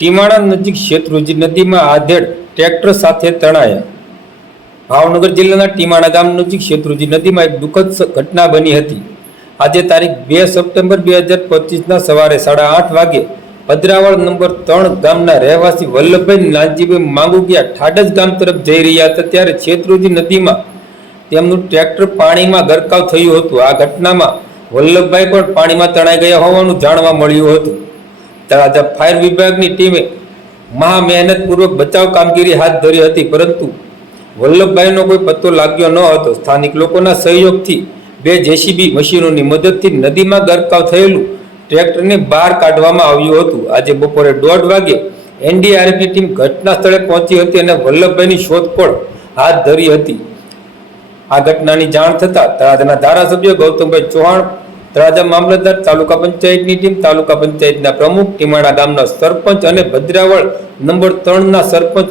ટીમાણા નજીક શેત્રુંજી નદીમાં આધેડ ટ્રેક્ટર સાથે તણાયા. ભાવનગર જિલ્લાના ટીમાણા ગામ નજીક શેત્રુંજી નદીમાં એક દુઃખદ ઘટના બની હતી. આજે તારીખ 2 સપ્ટેમ્બર 2025ના સવારે 8:30 વાગે ભદ્રાવળ નંબર 3 ગામના રહેવાસી વલ્લભભાઈ નાનજીભાઈ માંગુકિયા ઠાડજ ગામ તરફ જઈ રહ્યા હતા, ત્યારે શેત્રુંજી નદીમાં તેમનું ટ્રેક્ટર પાણીમાં ગરકાવ થયું હતું. આ ઘટનામાં વલ્લભભાઈ પણ પાણીમાં તણાઈ ગયા હોવાનું જાણવા મળ્યું હતું. તળાજા ફાયર વિભાગની ટીમે મહા મહેનતપૂર્વક બચાવ કામગીરી હાથ ધરી હતી, પરંતુ વલ્લભભાઈનો કોઈ પત્તો લાગ્યો ન હતો. સ્થાનિક લોકોના સહયોગથી 2 જેસીબી મશીનોની મદદથી નદીમાં ગરકાવ થયેલું ટ્રેક્ટરને બહાર કાઢવામાં આવ્યું હતું. આજે બપોરે 1:30 વાગે એનડીઆરએફની ટીમ ઘટના સ્થળે પહોંચી હતી અને વલ્લભભાઈની શોધખોળ હાથ ધરી હતી. આ ઘટનાની જાણ થતાં તળાજાના ધારાસભ્ય ગૌતમભાઈ ચૌહાણ, તળાજા મામલતદાર, તાલુકા પંચાયતની ટીમ, તાલુકા પંચાયતના પ્રમુખ, ટીમાણા ગામના સરપંચ અને ભદ્રાવળ નંબર 3ના સરપંચ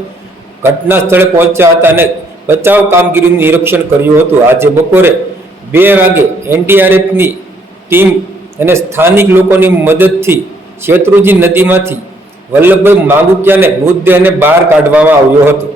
ઘટના સ્થળે પહોંચ્યા હતા અને બચાવ કામગીરીનું નિરીક્ષણ કર્યું હતું. આજે બપોરે 2 વાગે એનડીઆરએફની ટીમ અને સ્થાનિક લોકોની મદદથી શેત્રુંજી નદીમાંથી વલ્લભભાઈ માંગુકિયાને મૃતદેહને બહાર કાઢવામાં આવ્યો હતો.